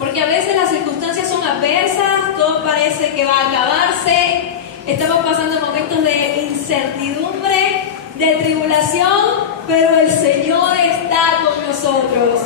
porque a veces las circunstancias son adversas, todo parece que va a acabarse, estamos pasando momentos de incertidumbre, de tribulación, pero el Señor está con nosotros.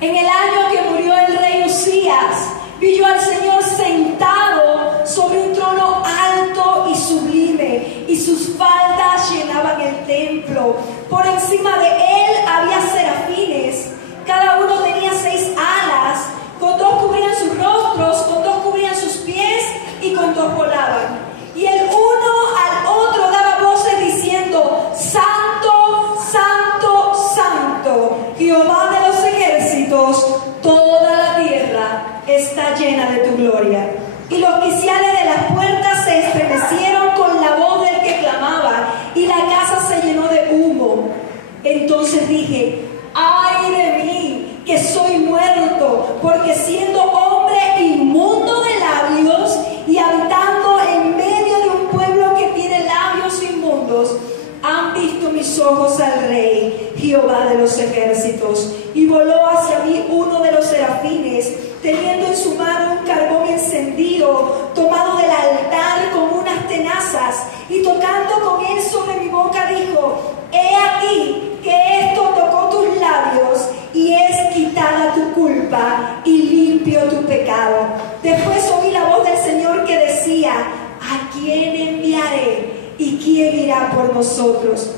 En el año que murió el rey Uzías, vi yo al Señor sentado sobre un trono alto y sublime, y sus faldas llenaban el templo. Por encima de él había serafines, cada uno tenía 6 alas, con 2 cubrían sus rostros, con 2 cubrían sus pies y con 2 volaban. Y el uno al otro daba voces diciendo: Santo, Santo, Santo, Jehová de los ejércitos, toda la tierra está llena de tu gloria. Y los quiciales de las puertas se estremecieron con la voz del que clamaba, y la casa se llenó de humo. Entonces dije: ¡ay de mí, que soy muerto! Porque siendo hombre inmundo de labios y habitando en medio de un pueblo que tiene labios inmundos, han visto mis ojos al Rey, Jehová de los ejércitos. Y voló hacia mí uno de los serafines, teniendo en su mano un carbón encendido, tomado del altar con unas tenazas, y tocando con él sobre mi boca dijo: he aquí que esto tocó tus labios, y es quitada tu culpa y limpio tu pecado. Después oí la voz del Señor que decía: ¿a quién enviaré? ¿Y quién irá por nosotros?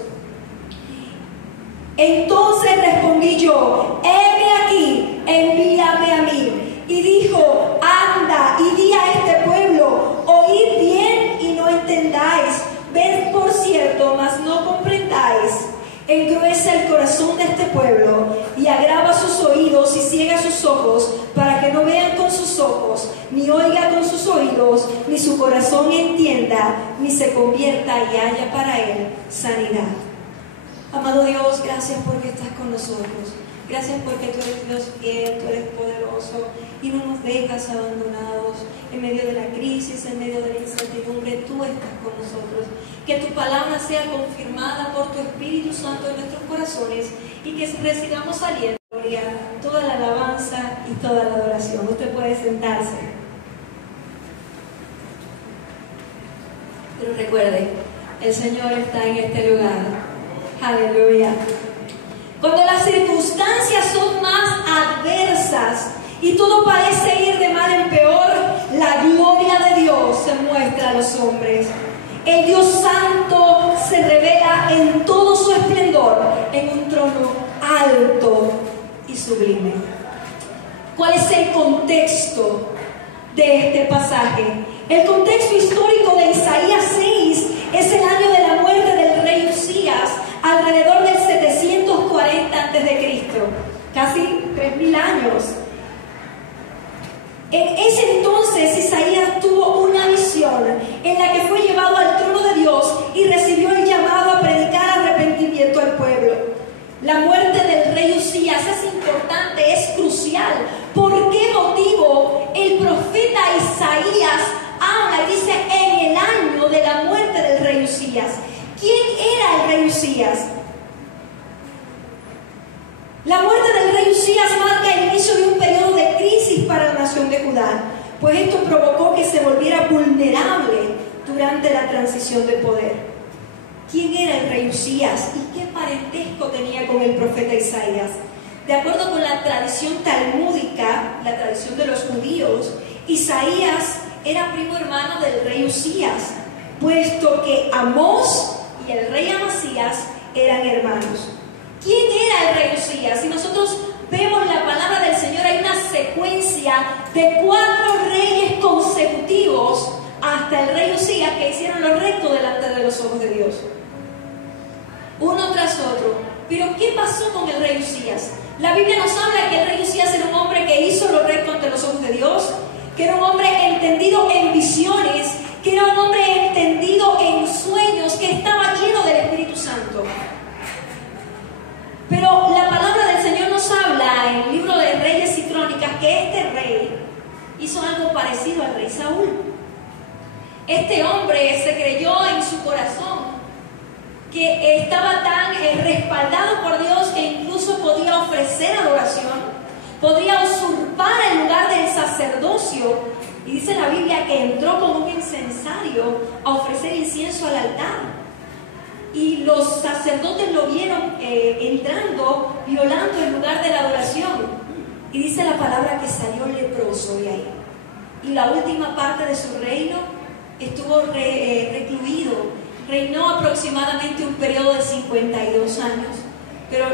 Entonces respondí yo: heme aquí, envíame a mí. Y dijo: anda y di a este pueblo: oíd bien y no entendáis, ved por cierto, mas no comprendáis. Engruesa el corazón de este pueblo y agrava sus oídos y ciega sus ojos, para que no vean con sus ojos, ni oiga con sus oídos, ni su corazón entienda, ni se convierta y haya para él sanidad. Amado Dios, gracias porque estás con nosotros. Gracias porque tú eres Dios fiel, tú eres poderoso y no nos dejas abandonados en medio de la crisis, en medio de la incertidumbre. Tú estás con nosotros. Que tu palabra sea confirmada por tu Espíritu Santo en nuestros corazones y que recibamos aliento, toda la alabanza y toda la adoración. Usted puede sentarse. Pero recuerde, el Señor está en este lugar. Aleluya. Cuando las circunstancias son más adversas y todo parece ir de mal en peor, la gloria de Dios se muestra a los hombres. El Dios Santo se revela en todo su esplendor en un trono alto y sublime. ¿Cuál es el contexto de este pasaje? El contexto histórico de Isaías 6 es el año de la muerte del rey Uzías, alrededor del 740 a.C., casi 3.000 años. En ese entonces Isaías tuvo una visión en la que fue llevado al trono de Dios y recibió el llamado a predicar arrepentimiento al pueblo. La muerte del rey Uzías es importante, es crucial. ¿Por qué motivo el profeta Isaías habla y dice en el año de la muerte del rey Uzías? ¿Quién era el rey Uzías? La muerte del rey Uzías marca el inicio de un periodo de crisis para la nación de Judá, pues esto provocó que se volviera vulnerable durante la transición de poder. ¿Quién era el rey Uzías y qué parentesco tenía con el profeta Isaías? De acuerdo con la tradición talmúdica, la tradición de los judíos, Isaías era primo hermano del rey Uzías, puesto que Amós y el rey Amasías eran hermanos. ¿Quién era el rey Uzías? Si nosotros vemos la palabra del Señor, hay una secuencia de 4 reyes consecutivos hasta el rey Uzías que hicieron lo recto delante de los ojos de Dios. Uno tras otro. Pero ¿qué pasó con el rey Uzías? La Biblia nos habla que el rey Uzías era un hombre que hizo lo recto ante los ojos de Dios, que era un hombre entendido en visiones, que era un hombre entendido en sueños, que estaba lleno del Espíritu Santo. Pero la palabra del Señor nos habla en el libro de Reyes y Crónicas que este rey hizo algo parecido al rey Saúl. Este hombre se creyó en su corazón que estaba tan respaldado por Dios que incluso podía ofrecer adoración, podía usurpar Y dice la Biblia que entró con un incensario a ofrecer incienso al altar. Y los sacerdotes lo vieron entrando, violando el lugar de la adoración. Y dice la palabra que salió leproso de ahí. Y la última parte de su reino estuvo recluido. Reinó aproximadamente un periodo de 52 años. Pero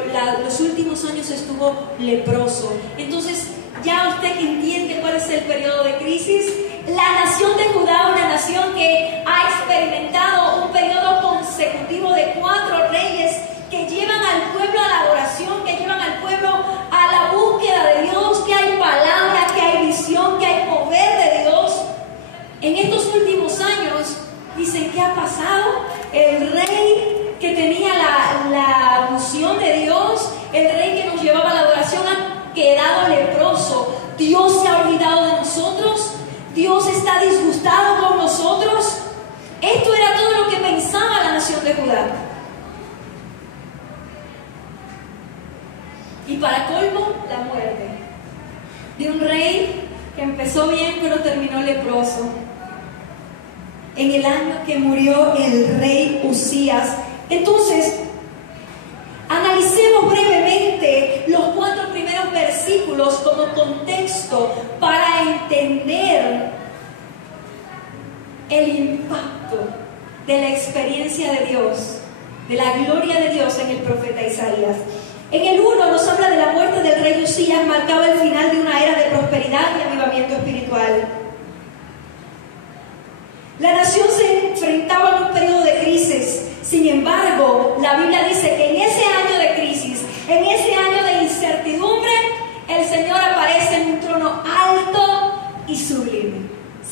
los últimos años estuvo leproso. Entonces, ya usted que entiende cuál es el periodo de crisis, la nación de Judá, una nación que ha experimentado un periodo consecutivo de 4 reyes que llevan al pueblo a la adoración, que llevan al pueblo a la búsqueda de Dios, que hay palabra, que hay visión, que hay poder de Dios. En estos últimos años, dicen, ¿qué ha pasado? El rey que tenía la unción de Dios, el rey que nos llevaba a la adoración, ha quedado leproso. Dios se ha olvidado de nosotros. Dios está disgustado con nosotros. Esto era todo lo que pensaba la nación de Judá. Y para colmo, la muerte de un rey que empezó bien pero terminó leproso. En el año que murió el rey Usías. Entonces, analicemos brevemente los 4 primeros versículos como contexto para entender el impacto de la experiencia de Dios, de la gloria de Dios en el profeta Isaías. En el 1 nos habla de la muerte del rey Usías, marcaba el final de una era de prosperidad y avivamiento espiritual. La nación se enfrentaba a un periodo de crisis. Sin embargo, la Biblia dice que en ese año de crisis, en ese año de incertidumbre, el Señor aparece en un trono alto y sublime,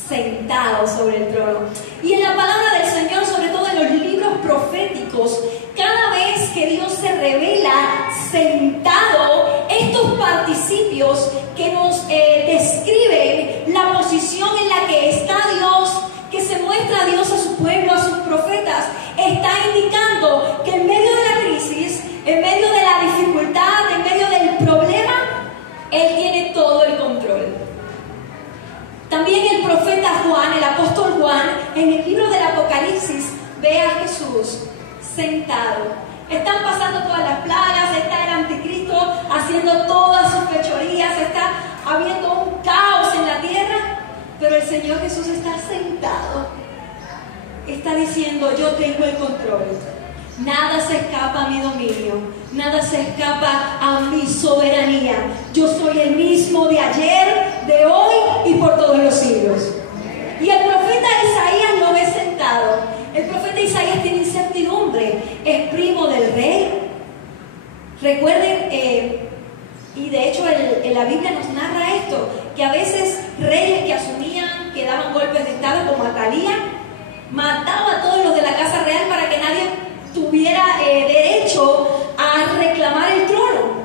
sentado sobre el trono. Y en la palabra del Señor, sobre todo en los libros proféticos, cada vez que Dios se revela sentado, estos participios que nos describen la posición en la que está Dios, que se muestra a Dios a su pueblo, a sus profetas, está indicando que en medio de la crisis, en medio de la dificultad, en medio del problema, Él tiene todo el control. También el profeta Juan, el apóstol Juan, en el libro del Apocalipsis, ve a Jesús sentado. Están pasando todas las plagas, está el anticristo haciendo todas sus fechorías, está habiendo un caos en la tierra, pero el Señor Jesús está sentado. Está diciendo, yo tengo el control. Nada se escapa a mi dominio, nada se escapa a mi soberanía. Yo soy el mismo de ayer, de hoy y por todos los siglos. Y el profeta Isaías lo ve sentado. El profeta Isaías tiene incertidumbre, es primo del rey. Recuerden, y de hecho la Biblia nos narra esto, que a veces reyes que asumían, que daban golpes de estado, como Atalía, mataba a todos los de la casa real para que nadie tuviera derecho a reclamar el trono.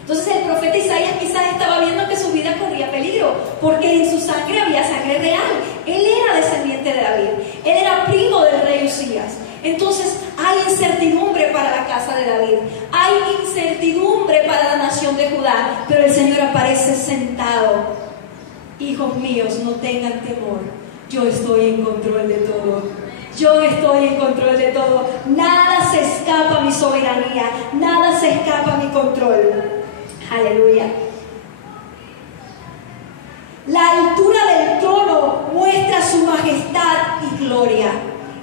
Entonces el profeta Isaías quizás estaba viendo que su vida corría peligro, porque en su sangre había sangre real. Él era descendiente de David, él era primo del rey Usías. Entonces hay incertidumbre para la casa de David, hay incertidumbre para la nación de Judá, pero el Señor aparece sentado. Hijos míos, no tengan temor, yo estoy en control de todo. Yo estoy en control de todo. Nada se escapa a mi soberanía, nada se escapa a mi control. Aleluya. La altura del trono muestra su majestad y gloria.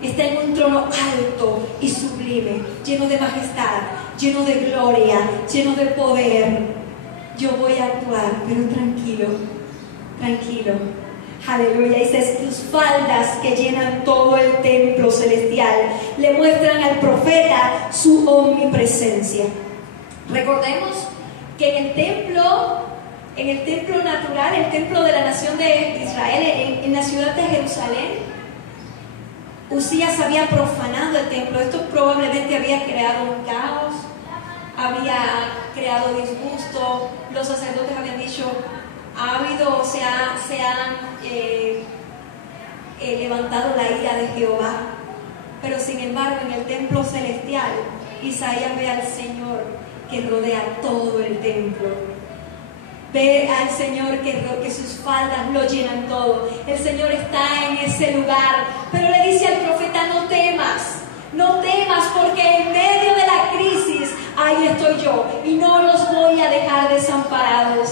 Está en un trono alto y sublime, lleno de majestad, lleno de gloria, lleno de poder. Yo voy a actuar, pero tranquilo, tranquilo. Aleluya. Dice, tus faldas que llenan todo el templo celestial le muestran al profeta su omnipresencia. Recordemos que en el templo natural, el templo de la nación de Israel, en la ciudad de Jerusalén, Usías había profanado el templo. Esto probablemente había creado un caos, había creado disgusto. Los sacerdotes habían dicho, se han levantado la ira de Jehová. Pero sin embargo, en el templo celestial, Isaías ve al Señor que rodea todo el templo. Ve al Señor que sus faldas lo llenan todo. El Señor está en ese lugar. Pero le dice al profeta, no temas. No temas, porque en medio de la crisis, ahí estoy yo. Y no los voy a dejar desamparados.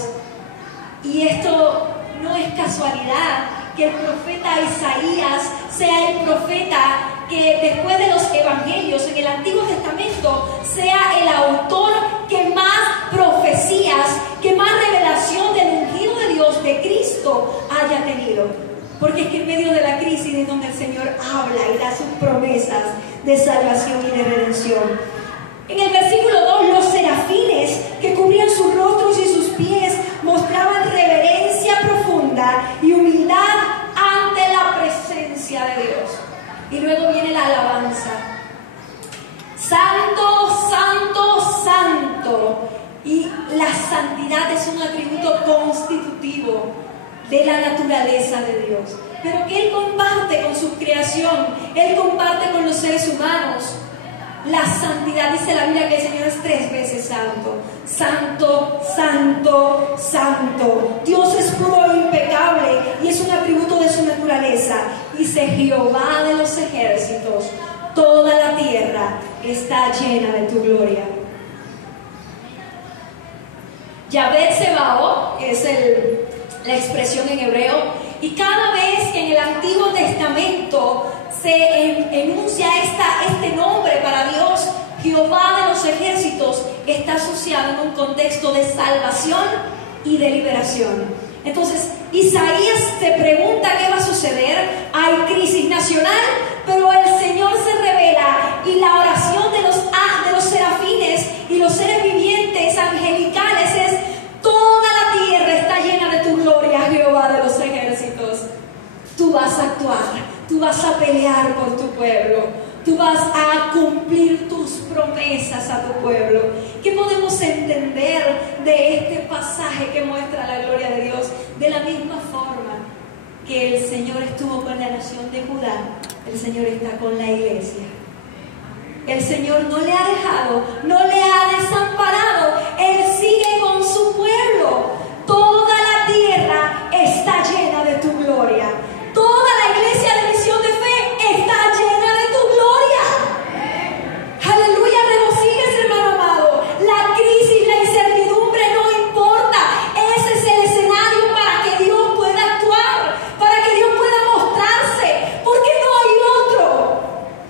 Y esto no es casualidad, que el profeta Isaías sea el profeta que después de los evangelios en el Antiguo Testamento sea el autor que más profecías, que más revelación del ungido de Dios, de Cristo, haya tenido. Porque es que en medio de la crisis es donde el Señor habla y da sus promesas de salvación y de redención. En el versículo 2, los serafines que cubrían sus rostros y sus pies mostraban reverencia profunda y humildad ante la presencia de Dios. Y luego viene la alabanza. Santo, santo, santo. Y la santidad es un atributo constitutivo de la naturaleza de Dios, pero que Él comparte con su creación, Él comparte con los seres humanos. La santidad, dice la Biblia que el Señor es 3 veces santo. Santo, santo, santo. Dios es puro e impecable y es un atributo de su naturaleza. Dice Jehová de los ejércitos, toda la tierra está llena de tu gloria. Yahvé Sebaot, que es la expresión en hebreo, y cada vez que en el Antiguo Testamento se enuncia este nombre para Dios, Jehová de los ejércitos, está asociado en un contexto de salvación y de liberación. Entonces, Isaías se pregunta qué va a suceder. Hay crisis nacional, pero el Señor se revela y la oración de los serafines y los seres vivientes angelicales es: toda la tierra está llena de tu gloria, Jehová de los ejércitos. Tú vas a actuar, tú vas a pelear por tu pueblo, tú vas a cumplir tus promesas a tu pueblo. ¿Qué podemos entender de este pasaje que muestra la gloria de Dios? De la misma forma que el Señor estuvo con la nación de Judá, el Señor está con la iglesia. El Señor no le ha dejado, no le ha desamparado. Él sigue con su pueblo. Toda la tierra está llena de tu gloria. Toda la iglesia de Misión de Fe está llena de tu gloria. Aleluya, regocíguese, hermano amado. La crisis, la incertidumbre no importa. Ese es el escenario para que Dios pueda actuar, para que Dios pueda mostrarse, porque no hay otro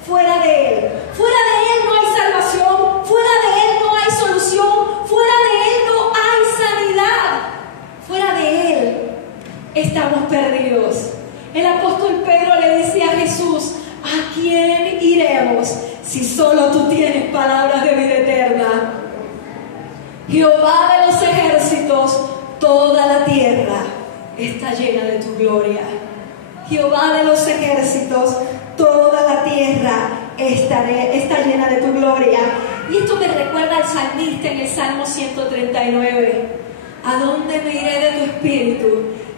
fuera de Él. Fuera de Él no hay salvación, fuera de Él no hay solución, fuera de Él no hay sanidad. Fuera de Él estamos perdidos. El apóstol Pedro le decía a Jesús: ¿a quién iremos si solo tú tienes palabras de vida eterna? Jehová de los ejércitos, toda la tierra está llena de tu gloria. Jehová de los ejércitos, toda la tierra está llena de tu gloria. Y esto me recuerda al salmista en el Salmo 139. ¿A dónde me iré de tu espíritu?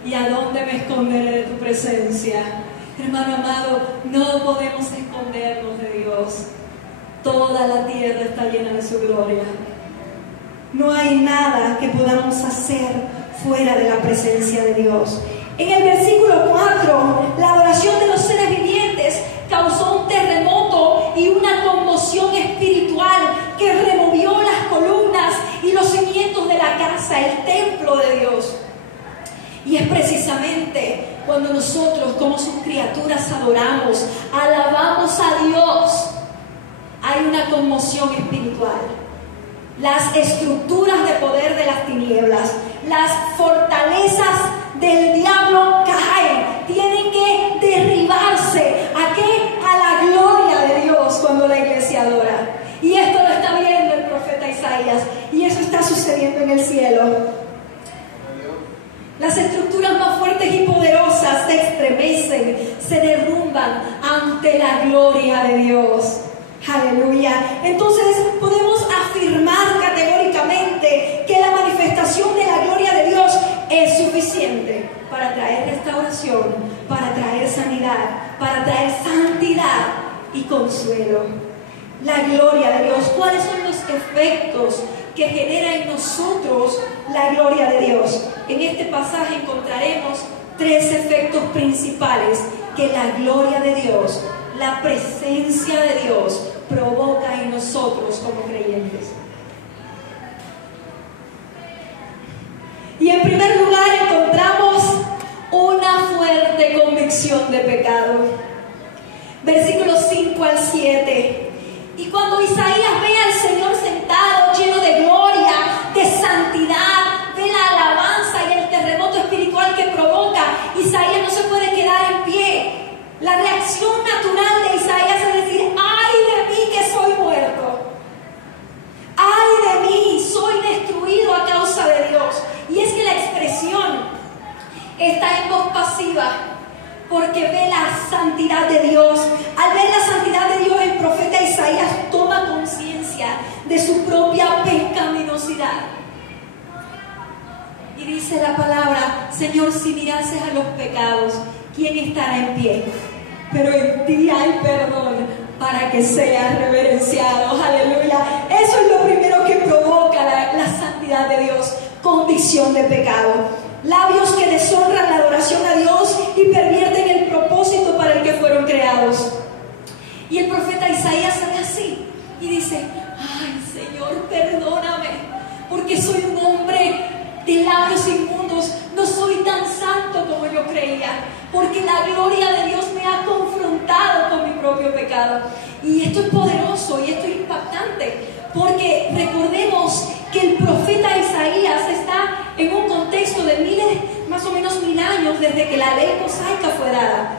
¿Y a dónde me esconderé de tu presencia? Hermano amado, no podemos escondernos de Dios. Toda la tierra está llena de su gloria. No hay nada que podamos hacer fuera de la presencia de Dios. En el versículo 4, la adoración de los seres vivientes causó un terremoto y una conmoción espiritual que removió las columnas y los cimientos de la casa, el templo de Dios. Y es precisamente cuando nosotros, como sus criaturas, adoramos, alabamos a Dios, hay una conmoción espiritual. Las estructuras de poder de las tinieblas, las fortalezas del diablo caen, tienen que derribarse. ¿A qué? A la gloria de Dios cuando la iglesia adora. Y esto lo está viendo el profeta Isaías, y eso está sucediendo en el cielo. Las estructuras más fuertes y poderosas se estremecen, se derrumban ante la gloria de Dios. Aleluya. Entonces podemos afirmar categóricamente que la manifestación de la gloria de Dios es suficiente para traer restauración, para traer sanidad, para traer santidad y consuelo. La gloria de Dios. ¿Cuáles son los efectos que genera en nosotros la gloria de Dios. En este pasaje encontraremos 3 efectos principales que la gloria de Dios, la presencia de Dios, provoca en nosotros como creyentes. Y en primer lugar encontramos una fuerte convicción de pecado. Versículos 5 al 7. Y cuando Isaías ve al Señor sentado, lleno de gloria, de santidad, ve la alabanza y el terremoto espiritual que provoca, Isaías no se puede quedar en pie. La reacción natural de Isaías es decir: ¡ay de mí que soy muerto! ¡Ay de mí! Soy destruido a causa de Dios. Y es que la expresión está en voz pasiva, porque ve la santidad de Dios. Al ver la santidad de Dios, el profeta Isaías toma conciencia de su propia pecaminosidad. Y dice la palabra: Señor, si mirases a los pecados, ¿quién estará en pie? Pero en ti hay perdón para que seas reverenciado. Aleluya. Eso es lo primero que provoca la santidad de Dios: convicción de pecado. Labios que deshonran la adoración a Dios y pervierten el propósito para el que fueron creados. Y el profeta Isaías sale así y dice: ay, Señor, perdóname, porque soy un hombre de labios inmundos, no soy tan santo como yo creía, porque la gloria de Dios me ha confrontado con mi propio pecado. Y esto es poderoso y esto es impactante, porque recordemos que el profeta Isaías está en un contexto de más o menos 1000 años desde que la ley mosaica fue dada.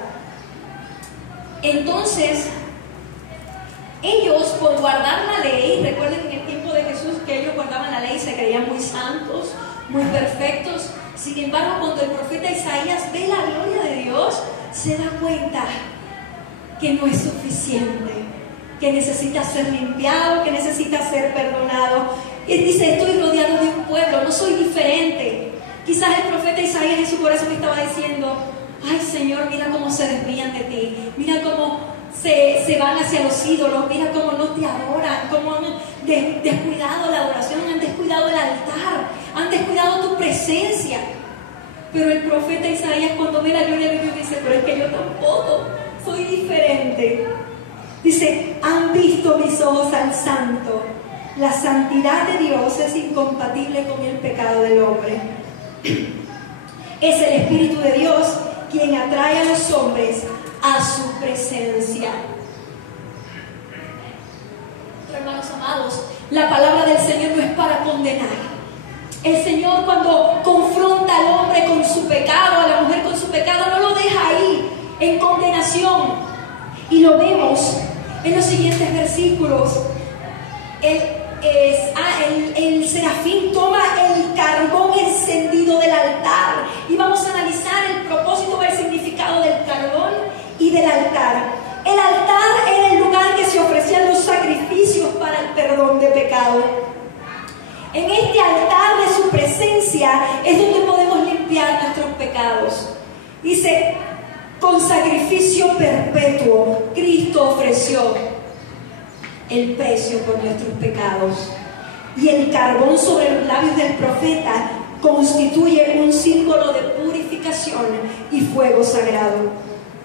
Entonces, ellos, por guardar la ley, recuerden en el tiempo de Jesús que ellos guardaban la ley, se creían muy santos, muy perfectos. Sin embargo, cuando el profeta Isaías ve la gloria de Dios, se da cuenta que no es suficiente, que necesita ser limpiado, que necesita ser perdonado. Y dice: estoy rodeado de un pueblo, no soy diferente. Quizás el profeta Isaías en su corazón estaba diciendo: ay, Señor, mira cómo se desvían de ti, mira cómo se van hacia los ídolos, mira cómo no te adoran, cómo han descuidado la adoración, han descuidado el altar, han descuidado tu presencia. Pero el profeta Isaías, cuando ve la gloria de Dios, dice: pero es que yo tampoco soy diferente. Dice: han visto mis ojos al Santo. La santidad de Dios es incompatible con el pecado del hombre. Es el Espíritu de Dios quien atrae a los hombres a su presencia. Hermanos amados, la palabra del Señor no es para condenar. El Señor, cuando confronta al hombre con su pecado, a la mujer con su pecado, no lo deja ahí en condenación. Y lo vemos en los siguientes versículos. El serafín toma el carbón encendido del altar, y vamos a analizar el propósito o el significado del carbón y del altar. El altar era el lugar que se ofrecían los sacrificios para el perdón de pecado. En este altar de su presencia es donde podemos limpiar nuestros pecados. Dice: con sacrificio perpetuo Cristo ofreció el precio por nuestros pecados. Y el carbón sobre los labios del profeta constituye un símbolo de purificación y fuego sagrado.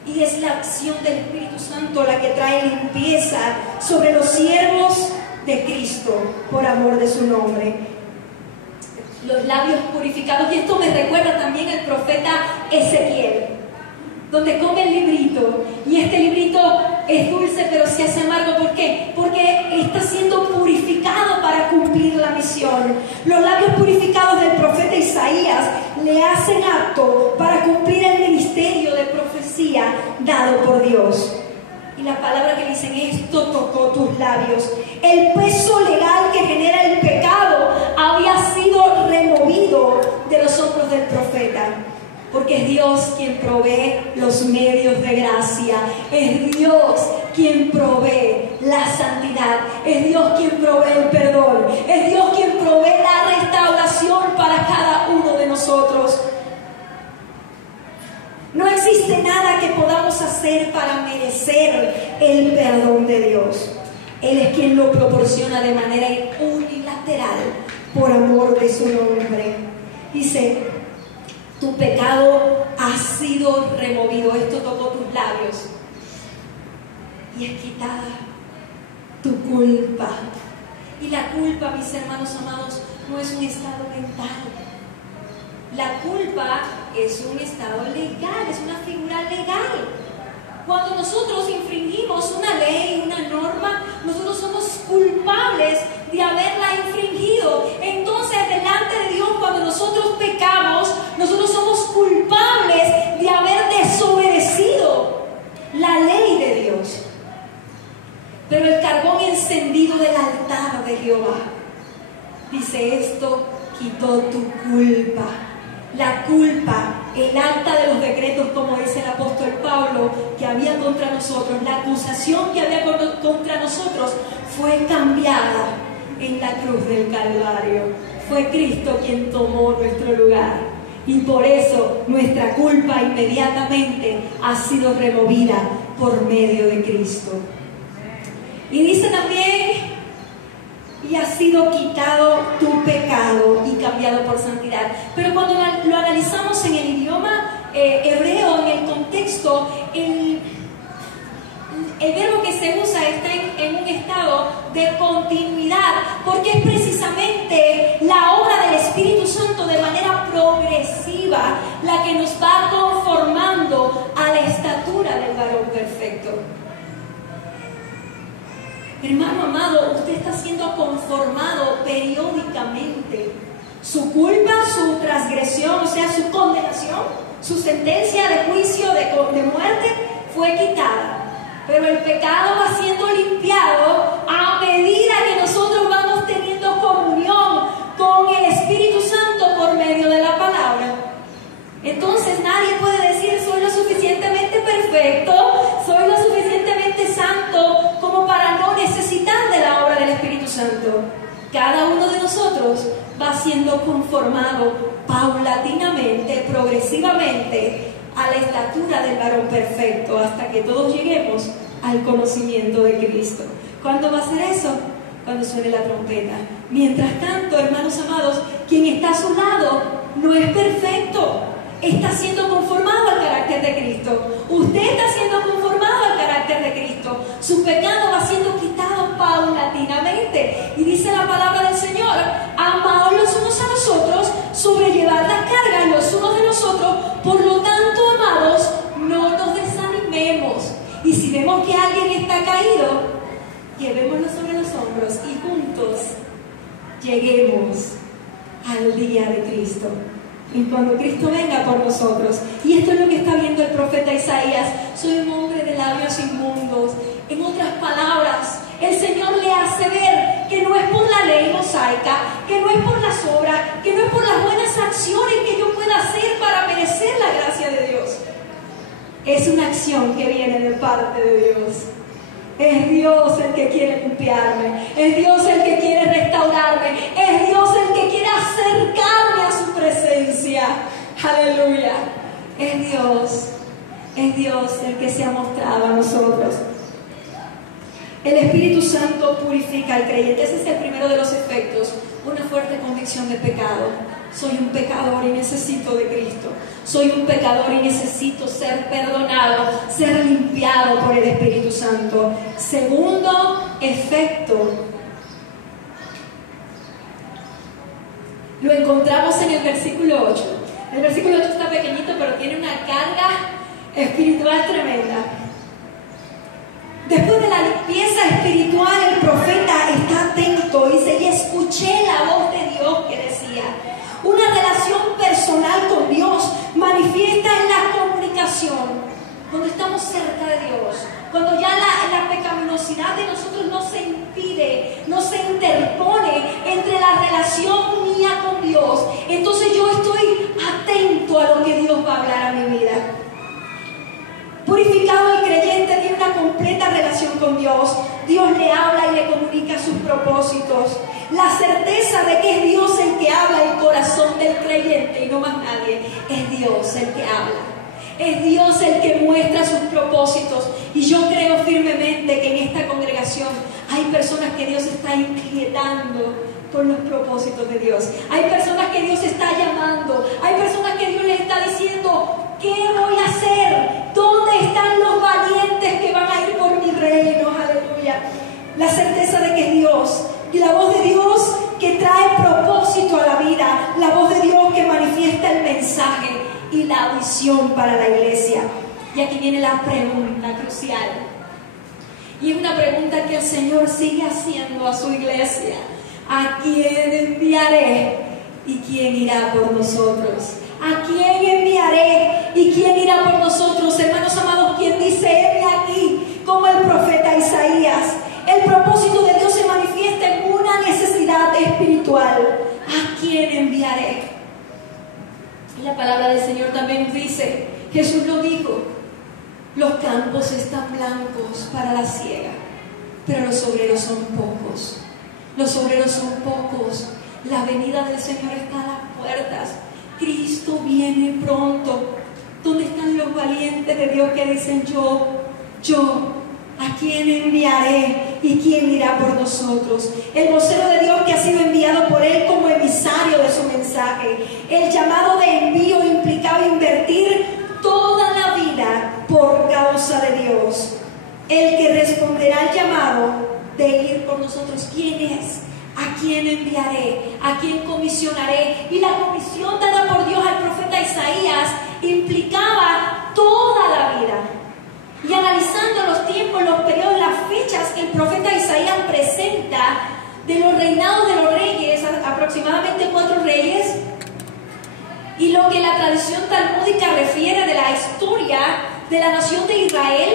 Y es la acción del Espíritu Santo la que trae limpieza sobre los siervos de Cristo por amor de su nombre. Los labios purificados. Y esto me recuerda también al profeta Ezequiel, donde come el librito, y este librito es dulce pero se hace amargo. ¿Por qué? Porque está siendo purificado para cumplir la misión. Los labios purificados del profeta Isaías le hacen apto para cumplir el ministerio de profecía dado por Dios. Y la palabra que dicen: esto tocó tus labios. El peso legal que genera el pecado había sido removido de los hombros del profeta, porque es Dios quien provee los medios de gracia, es Dios quien provee la santidad, es Dios quien provee el perdón, es Dios quien provee la restauración para cada uno de nosotros. No existe nada que podamos hacer para merecer el perdón de Dios. Él es quien lo proporciona de manera unilateral por amor de su nombre. Dice, tu pecado ha sido removido. Esto tocó tus labios. Y es quitada tu culpa. Y la culpa, mis hermanos amados, no es un estado mental. La culpa es un estado legal, es una figura legal. Cuando nosotros infringimos una ley, una norma, nosotros somos culpables de haberla infringido. Entonces, delante de Dios, cuando nosotros pecamos, nosotros somos culpables de haber desobedecido la ley de Dios. Pero el carbón encendido del altar de Jehová, dice, esto quitó tu culpa. La culpa, el acta de los decretos, como dice el apóstol Pablo, que había contra nosotros, la acusación que había contra nosotros, fue cambiada en la cruz del Calvario. Fue Cristo quien tomó nuestro lugar. Y por eso nuestra culpa inmediatamente ha sido removida por medio de Cristo. Y dice también, y ha sido quitado tu pecado y cambiado por santidad. Pero cuando lo analizamos en el idioma hebreo, en el contexto, el verbo que se usa está en un estado de continuidad, porque es precisamente la obra del Espíritu Santo de manera progresiva la que nos va conformando a la estatura del varón perfecto. Hermano amado, usted está siendo conformado periódicamente. Su culpa, su transgresión, o sea, su condenación, su sentencia de juicio, de muerte, fue quitada. Pero el pecado va siendo limpiado a medida que nosotros vamos teniendo comunión con el Espíritu Santo por medio de la palabra. Entonces nadie puede decir, soy lo suficientemente perfecto, soy lo suficientemente santo como para no necesitar de la obra del Espíritu Santo. Cada uno de nosotros va siendo conformado paulatinamente, progresivamente, a la estatura del varón perfecto, hasta que todos lleguemos al conocimiento de Cristo. ¿Cuándo va a ser eso? Cuando suene la trompeta. Mientras tanto, hermanos amados, quien está a su lado no es perfecto. Está siendo conformado al carácter de Cristo. Usted está siendo conformado al carácter de Cristo. Su pecado va siendo quitado paulatinamente. Y dice la palabra del Señor, amaos los unos a los otros, sobrellevad las cargas los unos de los otros. Por lo tanto, amados, no nos desanimemos. Y si vemos que alguien está caído, llevémoslo sobre los hombros y juntos lleguemos al día de Cristo. Y cuando Cristo venga por nosotros. Y esto es lo que está viendo el profeta Isaías. Soy un hombre de labios inmundos. En otras palabras, el Señor le hace ver que no es por la ley mosaica, que no es por las obras, que no es por las buenas acciones que yo pueda hacer para merecer la gracia de Dios. Es una acción que viene de parte de Dios. Es Dios el que quiere limpiarme, es Dios el que quiere restaurarme, es Dios el que quiere acercarme a su presencia. Aleluya. Es Dios el que se ha mostrado a nosotros. El Espíritu Santo purifica al creyente. Ese es el primero de los efectos, una fuerte convicción de pecado. Soy un pecador y necesito de Cristo. Soy un pecador y necesito ser perdonado, ser limpiado por el Espíritu Santo. Segundo efecto, lo encontramos en el versículo 8. El versículo 8 está pequeñito, pero tiene una carga espiritual tremenda. Después de la limpieza espiritual, el profeta está atento. Dice, y escuché la voz de Dios que decía. Una relación personal con Dios manifiesta en la comunicación. Cuando estamos cerca de Dios, cuando ya la pecaminosidad de nosotros no se impide, no se interpone entre la relación mía con Dios, entonces yo estoy atento a lo que Dios va a hablar a mi vida. Purificado el creyente tiene una completa relación con Dios. Dios le habla y le comunica sus propósitos. La certeza de que es Dios el que habla el corazón del creyente y no más nadie. Es Dios el que habla. Es Dios el que muestra sus propósitos. Y yo creo firmemente que en esta congregación Hay personas que Dios está inquietando por los propósitos de Dios. Hay personas que Dios está llamando. Hay personas que Dios les está diciendo: ¿qué voy a hacer? ¿Dónde están los valientes que van a ir por mi reino? Aleluya. La certeza de que es Dios, la voz de Dios que trae propósito a la vida, la voz de Dios que manifiesta el mensaje y la visión para la iglesia. Y aquí viene la pregunta crucial. Y es una pregunta que el Señor sigue haciendo a su iglesia: ¿a quién enviaré y quién irá por nosotros? ¿A quién enviaré y quién irá por nosotros? Hermanos amados, ¿quién dice heme aquí? Como el profeta Isaías. El propósito de Dios se manifiesta en una necesidad espiritual. ¿A quién enviaré? Y la palabra del Señor también dice, Jesús lo dijo: los campos están blancos para la siega, pero los obreros son pocos. Los obreros son pocos. La venida del Señor está a las puertas. Cristo viene pronto. ¿Dónde están los valientes de Dios que dicen ¿a quién enviaré y quién irá por nosotros? El vocero de Dios que ha sido enviado por Él como emisario de su mensaje. El llamado de envío implicaba invertir toda la vida por causa de Dios. El que responderá al llamado de ir por nosotros, ¿quién es? ¿A quién enviaré? ¿A quién comisionaré? Y la comisión dada por Dios al profeta Isaías implicaba toda la vida. Y analizando los tiempos, los periodos, las fechas que el profeta Isaías presenta de los reinados de los reyes, aproximadamente 4 reyes, y lo que la tradición talmúdica refiere de la historia de la nación de Israel,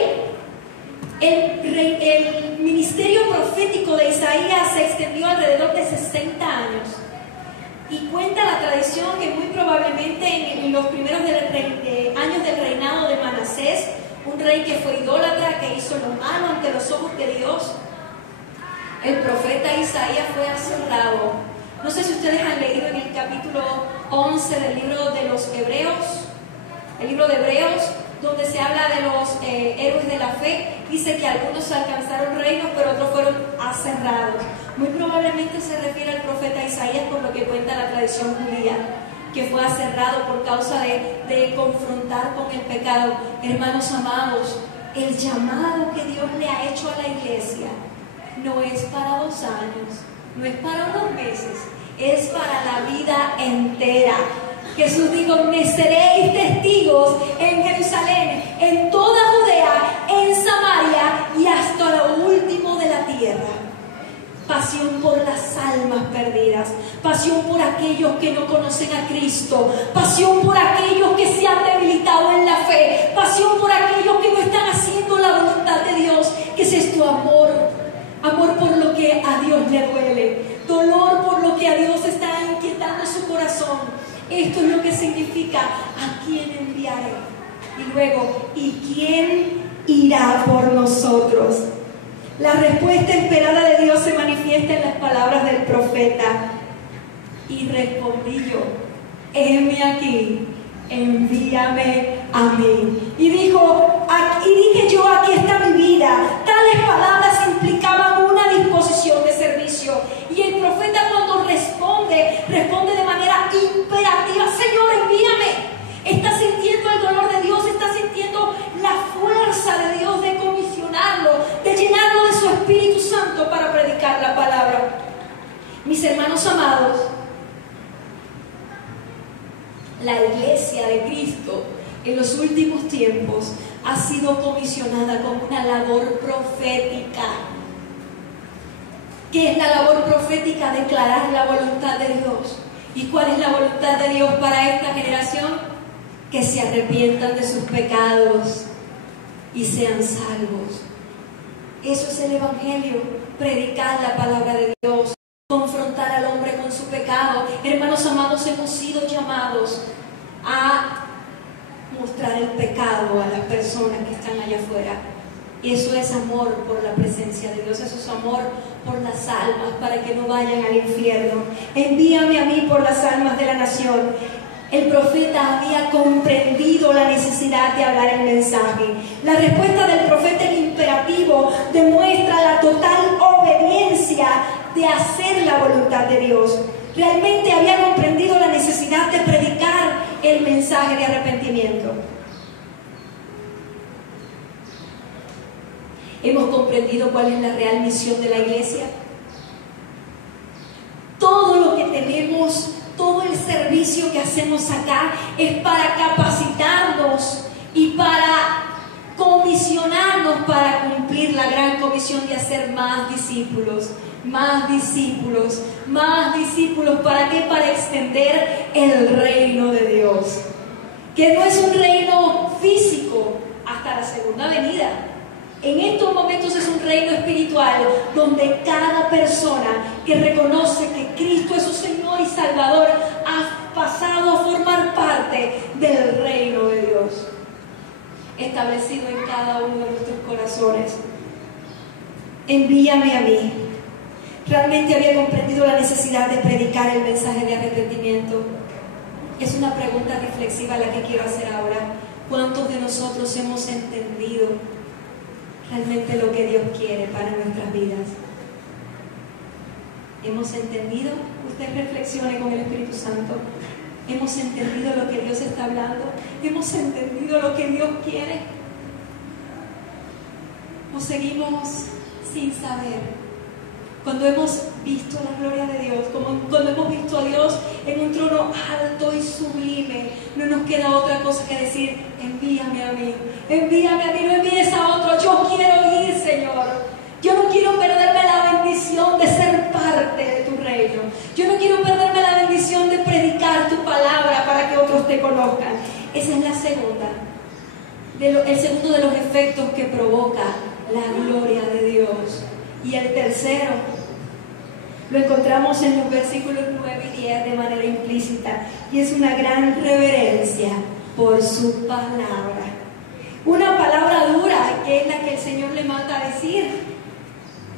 el ministerio profético de Isaías se extendió alrededor de 60 años. Y cuenta la tradición que muy probablemente en los primeros años del reinado de Manasés, un rey que fue idólatra, que hizo lo malo ante los ojos de Dios, el profeta Isaías fue aserrado. No sé si ustedes han leído en el capítulo 11 del libro de los Hebreos, el libro de Hebreos, donde se habla de los héroes de la fe. Dice que algunos alcanzaron reinos, pero otros fueron aserrados. Muy probablemente se refiere al profeta Isaías, por lo que cuenta la tradición judía, que fue aserrado por causa de confrontar con el pecado. Hermanos amados, el llamado que Dios le ha hecho a la iglesia no es para 2 años, no es para unos meses, es para la vida entera. Jesús dijo: me seréis testigos en Jerusalén, en toda Judea, en Samaria y hasta lo último de la tierra. Pasión por las almas perdidas, pasión por aquellos que no conocen a Cristo, pasión por aquellos que se han debilitado en la fe, pasión por aquellos que no están haciendo la voluntad de Dios, que ese es tu amor, amor por lo que a Dios le duele, dolor por lo que a Dios está inquietando su corazón. Esto es lo que significa ¿a quién enviaré? Y luego, ¿y quién irá por nosotros? La respuesta esperada de Dios se manifiesta en las palabras del profeta: y respondí yo, heme aquí, envíame a mí. Y dije yo, aquí está mi vida. Tales palabras implicaban una disposición de servicio. Y el profeta, cuando responde de manera imperativa: Señor, envíame. Está sintiendo el dolor de Dios, está sintiendo la fuerza de Dios de comisionarlo, de llenarlo de su Espíritu Santo para predicar la palabra. Mis hermanos amados, la iglesia de Cristo en los últimos tiempos ha sido comisionada con una labor profética. ¿Qué es la labor profética? Declarar la voluntad de Dios. ¿Y cuál es la voluntad de Dios para esta generación? Que se arrepientan de sus pecados y sean salvos. Eso es el Evangelio: predicar la palabra de Dios, confrontar al hombre con su pecado. Hermanos amados, hemos sido llamados a mostrar el pecado a las personas que están allá afuera. Y eso es amor por la presencia de Dios, eso es amor por las almas, para que no vayan al infierno. Envíame a mí por las almas de la nación. El profeta había comprendido la necesidad de hablar el mensaje. La respuesta del profeta en imperativo demuestra la total obediencia de hacer la voluntad de Dios. Realmente había comprendido la necesidad de predicar el mensaje de arrepentimiento. ¿Hemos comprendido cuál es la real misión de la iglesia? Todo lo que tenemos, todo el servicio que hacemos acá es para capacitarnos y para comisionarnos para cumplir la gran comisión de hacer más discípulos, más discípulos, más discípulos. ¿Para qué? Para extender el reino de Dios, que no es un reino físico hasta la segunda venida. En estos momentos es un reino espiritual donde cada persona que reconoce que Cristo es su Señor y Salvador ha pasado a formar parte del reino de Dios, establecido en cada uno de nuestros corazones. Envíame a mí. Realmente había comprendido la necesidad de predicar el mensaje de arrepentimiento. Es una pregunta reflexiva la que quiero hacer ahora. ¿Cuántos de nosotros hemos entendido realmente lo que Dios quiere para nuestras vidas? ¿Hemos entendido? Usted reflexione con el Espíritu Santo. ¿Hemos entendido lo que Dios está hablando? ¿Hemos entendido lo que Dios quiere? ¿O seguimos sin saber? Cuando hemos visto la gloria de Dios, cuando hemos visto a Dios en un trono alto y sublime, no nos queda otra cosa que decir: envíame a mí, no envíes a otro, yo quiero ir, Señor. Yo no quiero perderme la bendición de ser parte de tu reino. Yo no quiero perderme la bendición de predicar tu palabra para que otros te conozcan. Esa es la segunda, el segundo de los efectos que provoca la gloria de Dios. Y el tercero lo encontramos en los versículos 9 y 10 de manera implícita, y es una gran reverencia por su palabra. Una palabra dura que es la que el Señor le manda a decir.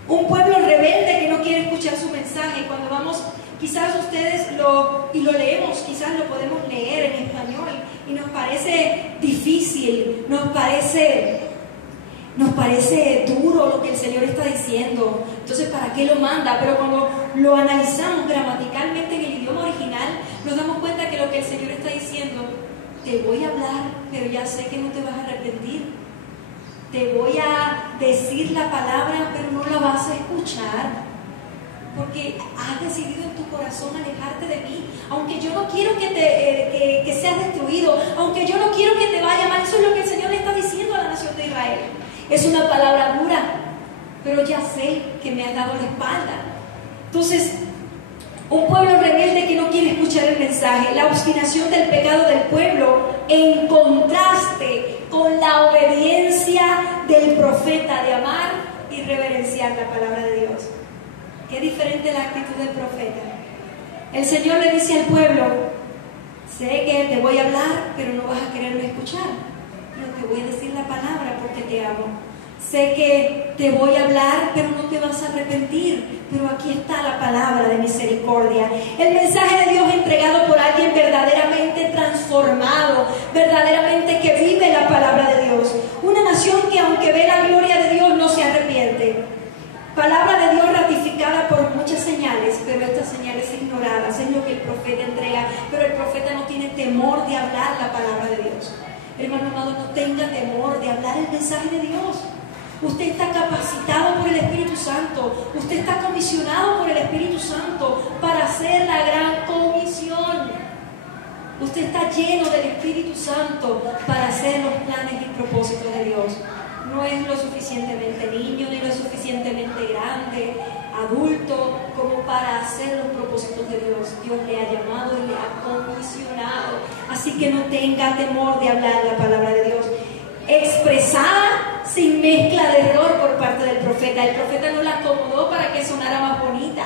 Un pueblo rebelde que no quiere escuchar su mensaje. Cuando vamos, quizás ustedes lo leemos, quizás lo podemos leer en español y nos parece difícil, nos parece duro lo que el Señor está diciendo. Entonces, ¿para qué lo manda? Pero cuando lo analizamos gramaticalmente en el idioma original, nos damos cuenta que lo que el Señor está diciendo: te voy a hablar, pero ya sé que no te vas a arrepentir. Te voy a decir la palabra, pero no la vas a escuchar, porque has decidido en tu corazón alejarte de mí. Aunque yo no quiero que seas destruido, aunque yo no quiero que te vaya mal. Eso es lo que el Señor le está diciendo a la nación de Israel. Es una palabra dura, pero ya sé que me has dado la espalda. Entonces, un pueblo rebelde que no quiere escuchar el mensaje, la obstinación del pecado del pueblo, en contraste con la obediencia del profeta de amar y reverenciar la palabra de Dios. Qué diferente la actitud del profeta. El Señor le dice al pueblo: sé que te voy a hablar, pero no vas a quererme escuchar, pero te voy a decir la palabra porque te amo. Sé que te voy a hablar, pero no te vas a arrepentir, pero aquí está la palabra de misericordia. El mensaje de Dios entregado por alguien verdaderamente transformado, verdaderamente que vive la palabra de Dios. Una nación que, aunque ve la gloria de Dios, no se arrepiente. Palabra de Dios ratificada por muchas señales, pero estas señales ignoradas. Es lo que el profeta entrega, pero el profeta no tiene temor de hablar la palabra de Dios. Hermano amado, no tenga temor de hablar el mensaje de Dios. Usted está capacitado por el Espíritu Santo. Usted está comisionado por el Espíritu Santo para hacer la gran comisión. Usted está lleno del Espíritu Santo para hacer los planes y propósitos de Dios. No es lo suficientemente niño ni lo suficientemente grande, adulto, como para hacer los propósitos de Dios. Dios le ha llamado y le ha comisionado. Así que no tenga temor de hablar la palabra de Dios, expresada sin mezcla de error por parte del profeta. El profeta no la acomodó para que sonara más bonita.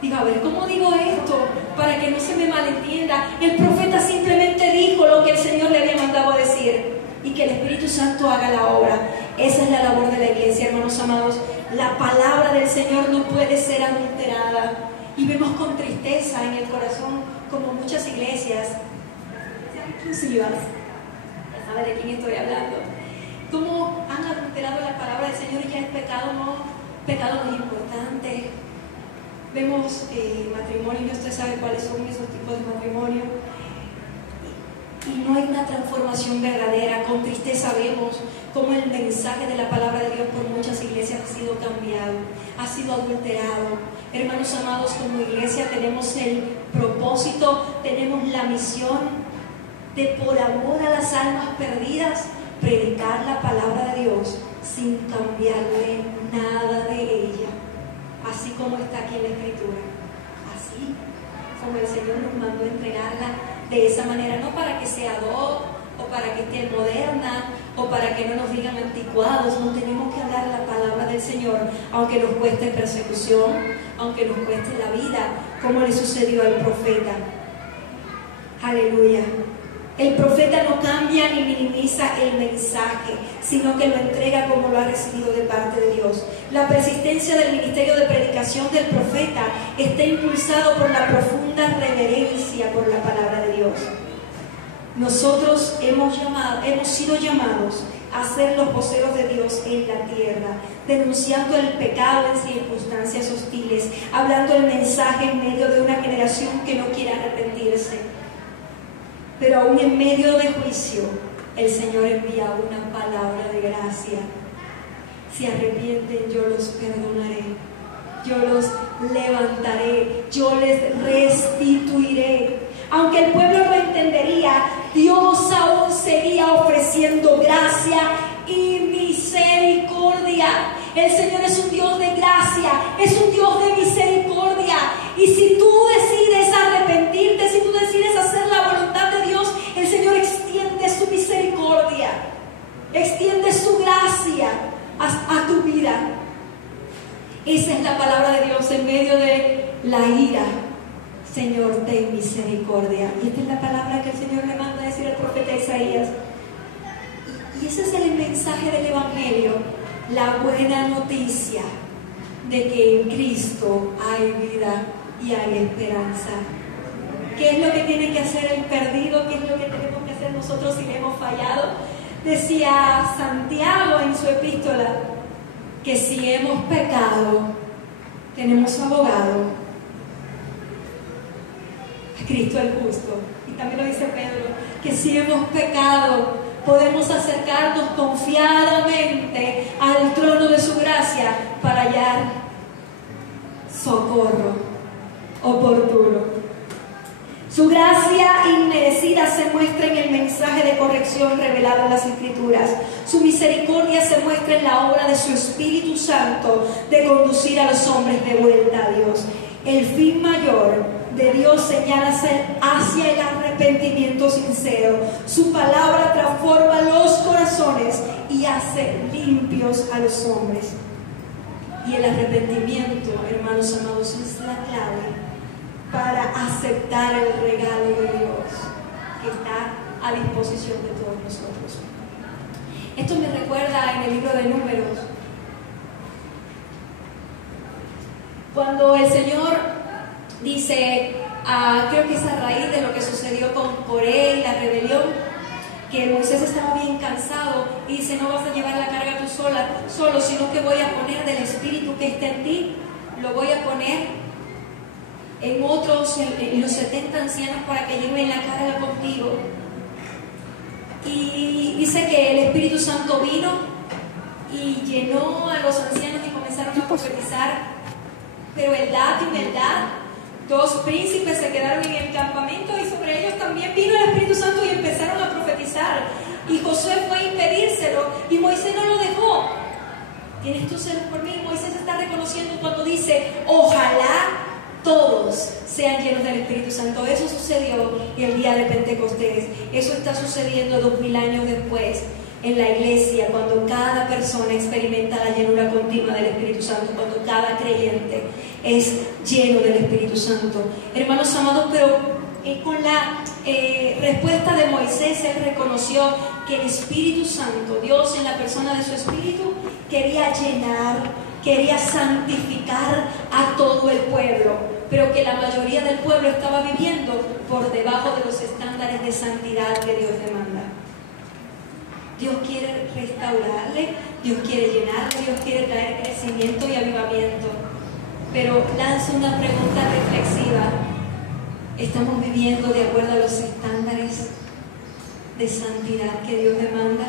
Digo, a ver, ¿cómo digo esto? Para que no se me malentienda. El profeta simplemente dijo lo que el Señor le había mandado a decir, y que el Espíritu Santo haga la obra. Esa es la labor de la iglesia, hermanos amados. La palabra del Señor no puede ser adulterada. Y vemos con tristeza en el corazón como muchas iglesias exclusivas. Ya sabes de quién estoy hablando. Cómo han adulterado la palabra del Señor y ya el pecado no es importante. Vemos matrimonios, y usted sabe cuáles son esos tipos de matrimonio, y no hay una transformación verdadera. Con tristeza vemos cómo el mensaje de la palabra de Dios por muchas iglesias ha sido cambiado, ha sido adulterado. Hermanos amados, como iglesia tenemos el propósito, tenemos la misión de, por amor a las almas perdidas, predicar la palabra de Dios sin cambiarle nada de ella, así como está aquí en la Escritura, así como el Señor nos mandó entregarla, de esa manera, no para que sea ad hoc o para que esté moderna o para que no nos digan anticuados. No, tenemos que hablar la palabra del Señor, aunque nos cueste persecución, aunque nos cueste la vida, como le sucedió al profeta. Aleluya. El profeta no cambia ni minimiza el mensaje, sino que lo entrega como lo ha recibido de parte de Dios. La persistencia del ministerio de predicación del profeta está impulsado por la profunda reverencia por la palabra de Dios. Nosotros hemos sido llamados a ser los voceros de Dios en la tierra, denunciando el pecado en circunstancias hostiles, hablando el mensaje en medio de una generación que no quiere arrepentirse. Pero aún en medio de juicio, el Señor envía una palabra de gracia. Si arrepienten, yo los perdonaré, yo los levantaré, yo les restituiré. Aunque el pueblo no entendería, Dios aún seguía ofreciendo gracia y misericordia. El Señor es un Dios de gracia, es un Dios de misericordia. Y si tú decides arrepentirte, si tú decides hacer la voluntad de Dios, el Señor extiende su misericordia, extiende su gracia a tu vida. Esa es la palabra de Dios en medio de la ira. Señor, ten misericordia. Y esta es la palabra que el Señor le manda a decir al profeta Isaías. Y ese es el mensaje del Evangelio, la buena noticia de que en Cristo hay vida y hay esperanza. ¿Qué es lo que tiene que hacer el perdido? ¿Qué es lo que tenemos que hacer nosotros si le hemos fallado? Decía Santiago en su epístola que si hemos pecado, tenemos abogado, a Cristo el justo. Y también lo dice Pedro, que si hemos pecado, podemos acercarnos confiadamente al trono de su gracia para hallar socorro oportuno. Su gracia inmerecida se muestra en el mensaje de corrección revelado en las Escrituras. Su misericordia se muestra en la obra de su Espíritu Santo de conducir a los hombres de vuelta a Dios. El fin mayor de Dios señala hacia el arrepentimiento sincero. Su palabra transforma los corazones y hace limpios a los hombres. Y el arrepentimiento, hermanos amados, es la clave para aceptar el regalo de Dios que está a disposición de todos nosotros. Esto me recuerda en el libro de Números, cuando el Señor dice, creo que es a raíz de lo que sucedió con Coré y la rebelión, que Moisés estaba bien cansado y dice, no vas a llevar la carga tú solo, sino que voy a poner del Espíritu que está en ti, lo voy a poner en otros, en los 70 ancianos, para que lleven la carga contigo. Y dice que el Espíritu Santo vino y llenó a los ancianos y comenzaron a profetizar, pero Eldad y Meldad, dos príncipes, se quedaron en el campamento y sobre ellos también vino el Espíritu Santo y empezaron a profetizar. Y Josué fue a impedírselo y Moisés no lo dejó. ¿Tienes tú celos por mí? Moisés está reconociendo cuando dice, ojalá todos sean llenos del Espíritu Santo. Eso sucedió el día de Pentecostés. Eso está sucediendo 2000 años después en la iglesia, cuando cada persona experimenta la llenura continua del Espíritu Santo, cuando cada creyente es lleno del Espíritu Santo. Hermanos amados, pero con la respuesta de Moisés, él reconoció que el Espíritu Santo, Dios en la persona de su Espíritu, quería llenar, quería santificar a todo el pueblo. pero que la mayoría del pueblo estaba viviendo por debajo de los estándares de santidad que Dios demanda. Dios quiere restaurarle, Dios quiere llenarle, Dios quiere traer crecimiento y avivamiento. Pero lanzo una pregunta reflexiva. ¿Estamos viviendo de acuerdo a los estándares de santidad que Dios demanda?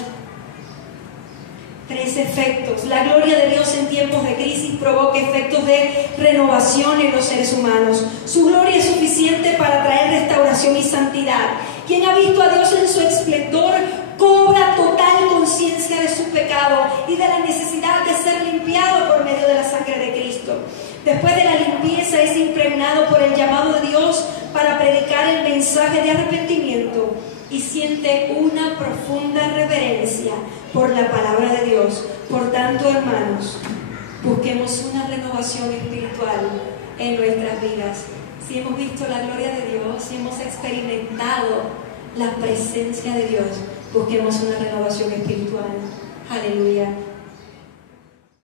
3 efectos. La gloria de Dios en tiempos de crisis provoca efectos de renovación en los seres humanos. Su gloria es suficiente para traer restauración y santidad. Quien ha visto a Dios en su esplendor cobra total conciencia de su pecado y de la necesidad de ser limpiado por medio de la sangre de Cristo. Después de la limpieza es impregnado por el llamado de Dios para predicar el mensaje de arrepentimiento y siente una profunda reverencia por la palabra de Dios. Por tanto, hermanos, busquemos una renovación espiritual en nuestras vidas. Si hemos visto la gloria de Dios, si hemos experimentado la presencia de Dios, busquemos una renovación espiritual. Aleluya.